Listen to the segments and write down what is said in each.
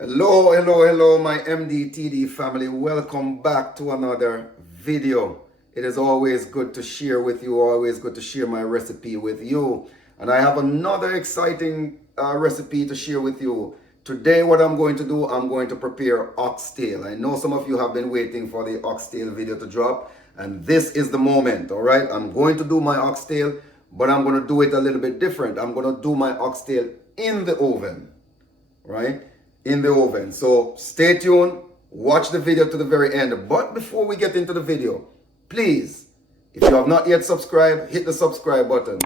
Hello, hello, hello, my MDTD family. Welcome back to another video. It is always good to share with you, always good to share my recipe with you. And I have another exciting recipe to share with you. Today, what I'm going to do, I'm going to prepare oxtail. I know some of you have been waiting for the oxtail video to drop, and this is the moment, all right? I'm going to do my oxtail, but I'm going to do it a little bit different. I'm going to do my oxtail in the oven, right? In the oven. So stay tuned, watch the video to the very end. But before we get into the video, please, if you have not yet subscribed, hit the subscribe button.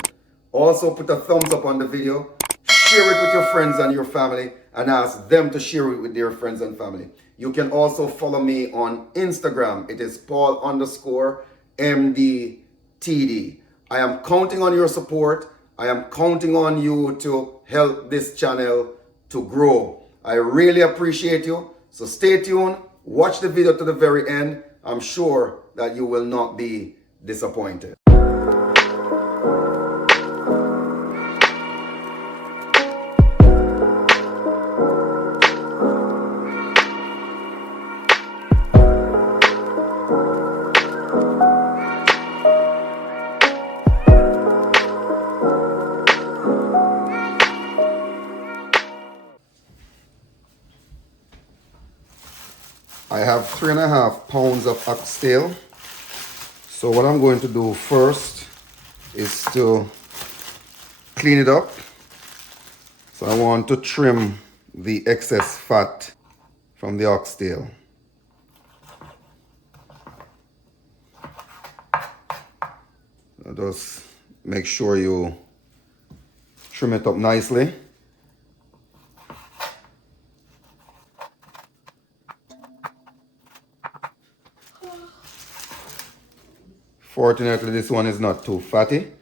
Also put a thumbs up on the video, share it with your friends and your family, and ask them to share it with their friends and family. You can also follow me on Instagram. It is Paul_MDTD. I am counting on your support. I am counting on you to help this channel to grow. I really appreciate you. So stay tuned, watch the video to the very end. I'm sure that you will not be disappointed. I have 3.5 pounds of oxtail. So what I'm going to do first is to clean it up. So I want to trim the excess fat from the oxtail. So just make sure you trim it up nicely. Fortunately, this one is not too fatty.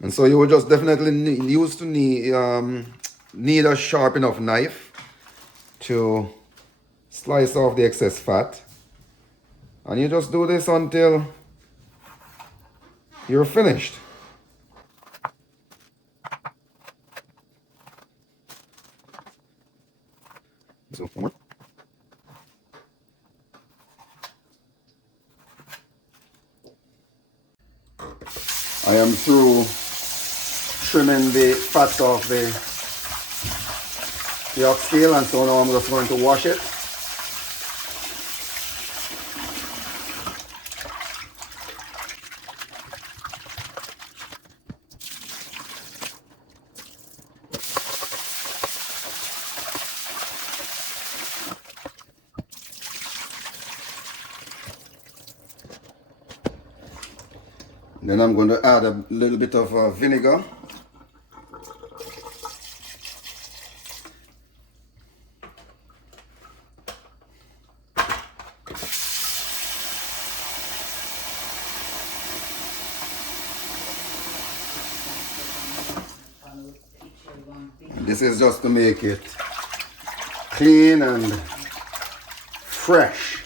And so you will just definitely need a sharp enough knife to slice off the excess fat. And you just do this until you're finished. I am through trimming the fat off the oxtail, and so now I'm just going to wash it. Then I'm going to add a little bit of vinegar. This is just to make it clean and fresh.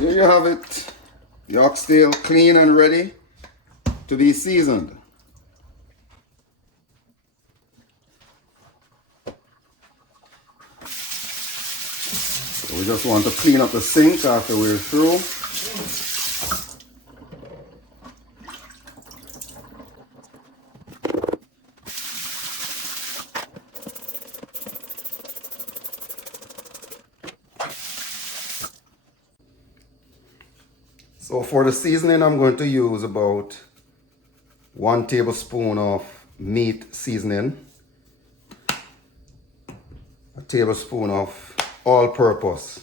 There you have it, the oxtail clean and ready to be seasoned. So we just want to clean up the sink after we're through. So for the seasoning, I'm going to use about 1 tablespoon of meat seasoning, a tablespoon of all-purpose,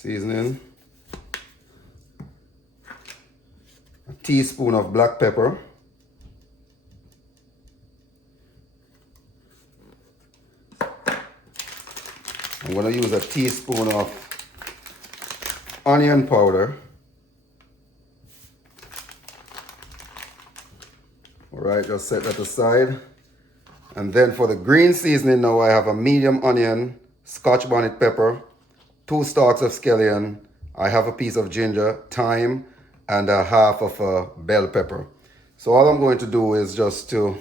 seasoning, a teaspoon of black pepper, I'm going to use a teaspoon of onion powder. Alright, just set that aside. And then for the green seasoning now, I have a medium onion, Scotch Bonnet Pepper, 2 stalks of scallion, I have a piece of ginger, thyme, and a half of a bell pepper. So all I'm going to do is just to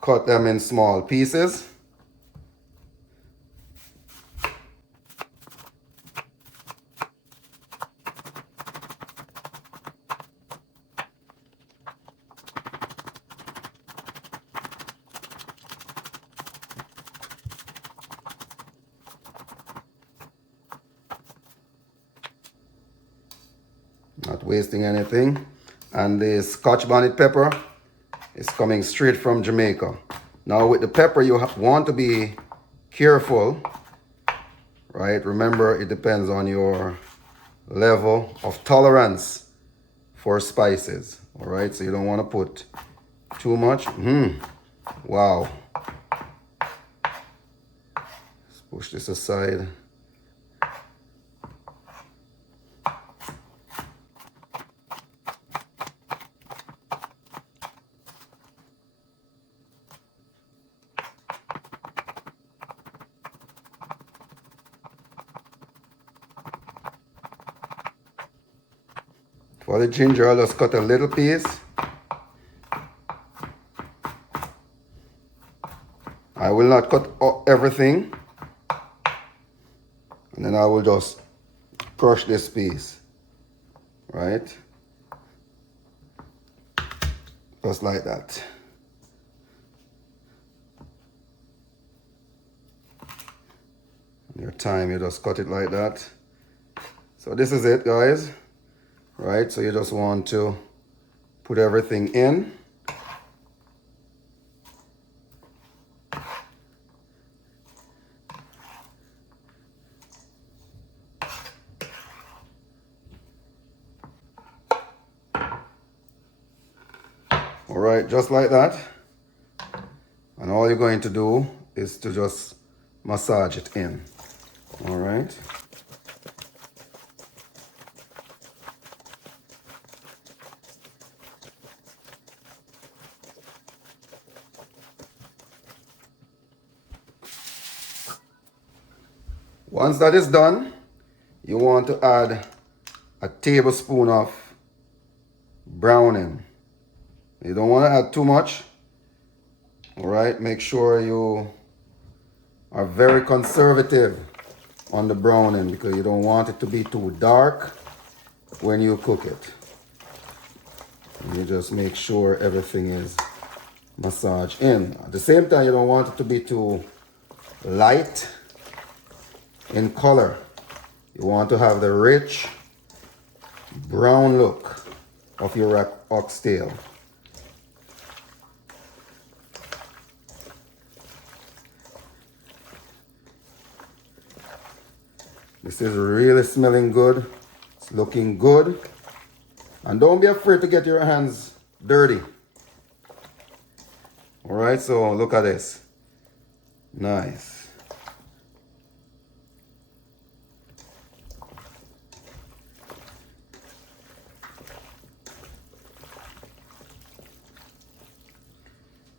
cut them in small pieces. Not wasting anything. And the Scotch Bonnet Pepper is coming straight from Jamaica. Now with the pepper, you want to be careful, right? Remember, it depends on your level of tolerance for spices, all right? So you don't want to put too much. Wow. Let's push this aside. For the ginger, I'll just cut a little piece. I will not cut everything. And then I will just crush this piece, right? Just like that. Your thyme, you just cut it like that. So this is it, guys. Right, so you just want to put everything in. All right, just like that. And all you're going to do is to just massage it in. All right. Once that is done, you want to add a tablespoon of browning. You don't want to add too much. All right, make sure you are very conservative on the browning because you don't want it to be too dark when you cook it. And you just make sure everything is massaged in. At the same time, you don't want it to be too light in color. You want to have the rich brown look of your oxtail. This is really smelling good. It's looking good. And don't be afraid to get your hands dirty. All right, so look at this. Nice.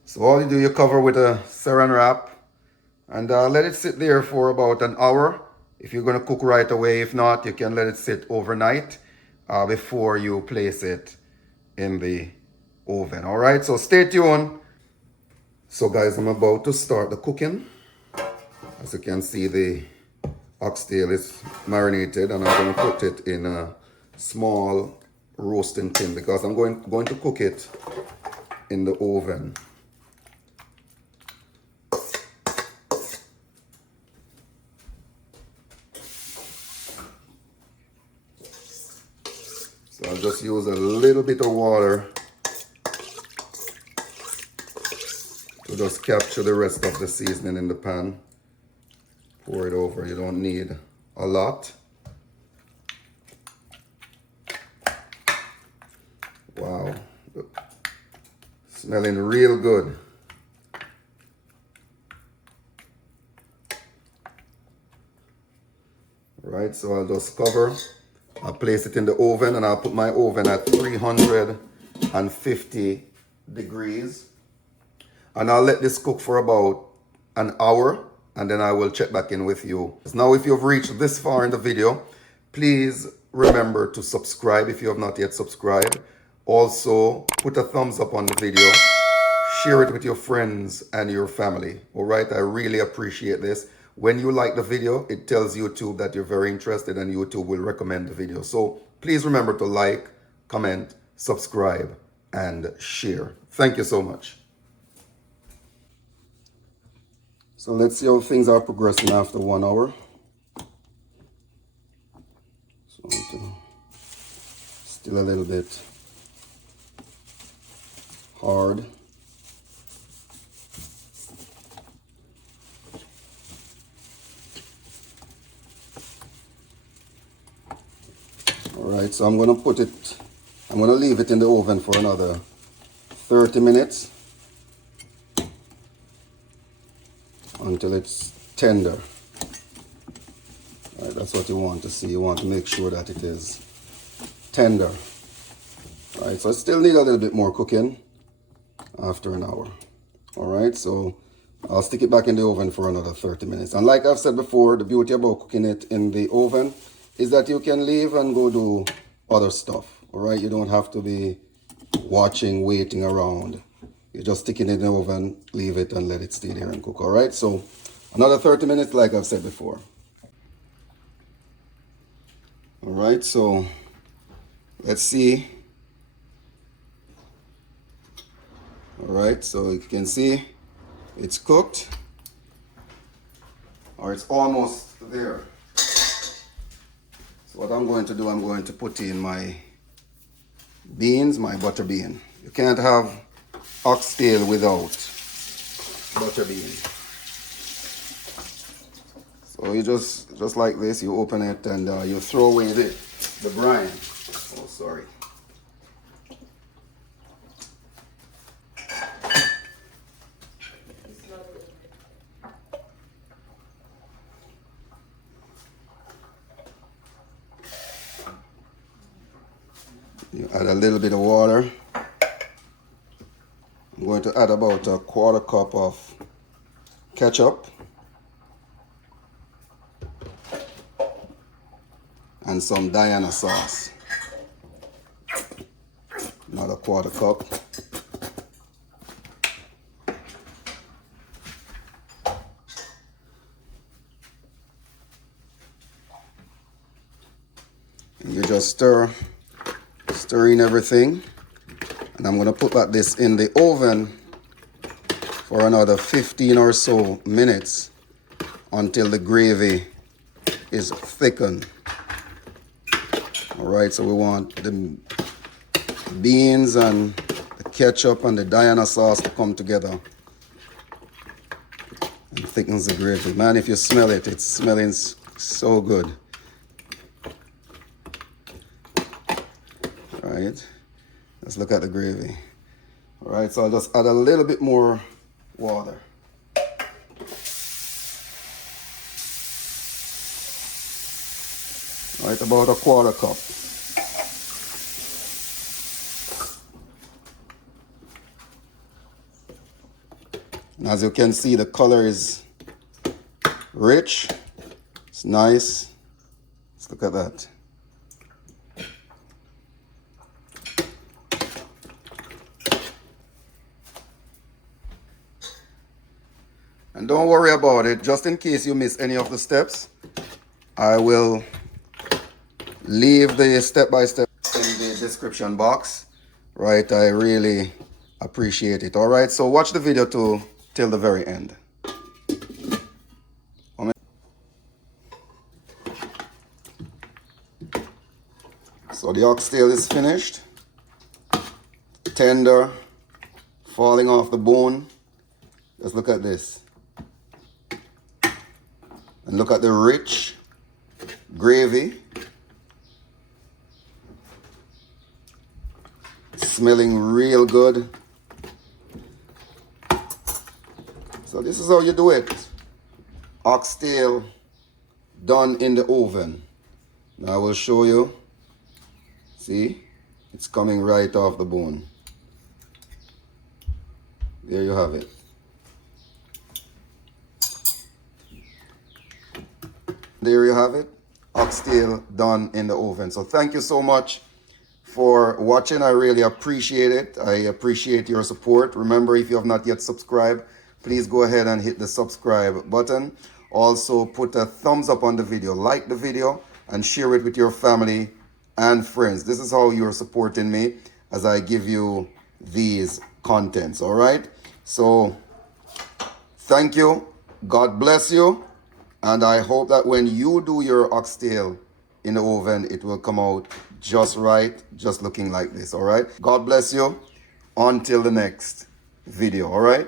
So all you do, you cover with a saran wrap and let it sit there for about an hour. If you're going to cook right away, if not, you can let it sit overnight before you place it in the oven. All right, so stay tuned. So guys, I'm about to start the cooking. As you can see, the oxtail is marinated and I'm going to put it in a small roasting tin because I'm going to cook it in the oven. So I'll just use a little bit of water to just capture the rest of the seasoning in the pan. Pour it over. You don't need a lot. Smelling real good. Right, so I'll just cover. I'll place it in the oven, and I'll put my oven at 350 degrees. And I'll let this cook for about an hour, and then I will check back in with you. Now, if you've reached this far in the video, please remember to subscribe if you have not yet subscribed. Also, put a thumbs up on the video. Share it with your friends and your family. All right, I really appreciate this. When you like the video, it tells YouTube that you're very interested, and YouTube will recommend the video. So please remember to like, comment, subscribe, and share. Thank you so much. So let's see how things are progressing after 1 hour. So still a little bit hard. Alright, so I'm going to leave it in the oven for another 30 minutes until it's tender. Alright, that's what you want to see. You want to make sure that it is tender. Alright, so I still need a little bit more cooking after an hour. Alright, so I'll stick it back in the oven for another 30 minutes. And like I've said before, the beauty about cooking it in the oven is that you can leave and go do other stuff. Alright, you don't have to be watching, waiting around. You just stick it in the oven, leave it, and let it stay there and cook. Alright, so another 30 minutes like I've said before. Alright, so let's see. Alright, so you can see it's cooked, or it's almost there. So what I'm going to do, I'm going to put in my beans, my butter bean. You can't have oxtail without butter bean. So you just like this, you open it, and you throw away the brine. Oh, sorry. You add a little bit of water. I'm going to add about a quarter cup of ketchup and some Diana sauce. Another quarter cup. And you just stir in everything, and I'm going to put this in the oven for another 15 or so minutes until the gravy is thickened. All right, so we want the beans and the ketchup and the Diana sauce to come together and thickens the gravy. Man, if you smell it, it's smelling so good. Right, let's look at the gravy. All right, so I'll just add a little bit more water. All right, about a quarter cup. And as you can see, the color is rich. It's nice. Let's look at that. And don't worry about it, just in case you miss any of the steps, I will leave the step-by-step in the description box. Right, I really appreciate it. All right, so watch the video till the very end. So the oxtail is finished. Tender, falling off the bone. Let's look at this. And look at the rich gravy. smelling real good. So this is how you do it. Oxtail done in the oven. Now I will show you. See, it's coming right off the bone. There you have it. There you have it. Oxtail done in the oven. So thank you so much for watching. I really appreciate it. I appreciate your support. Remember, if you have not yet subscribed, please go ahead and hit the subscribe button. Also put a thumbs up on the video, like the video, and share it with your family and friends. This is how you're supporting me as I give you these contents. All right, so thank you, God bless you, and I hope that when you do your oxtail in the oven, it will come out just right, just looking like this. All right, God bless you until the next video. All right.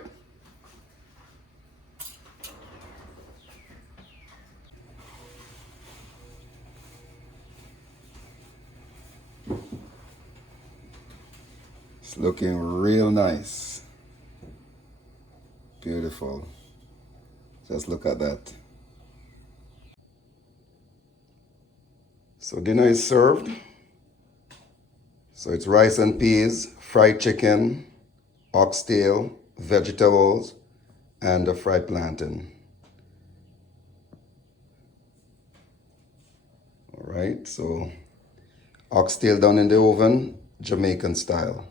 It's looking real nice. Beautiful. Just look at that. So dinner is served. So it's rice and peas, fried chicken, oxtail, vegetables, and a fried plantain. All right, so oxtail done in the oven, Jamaican style.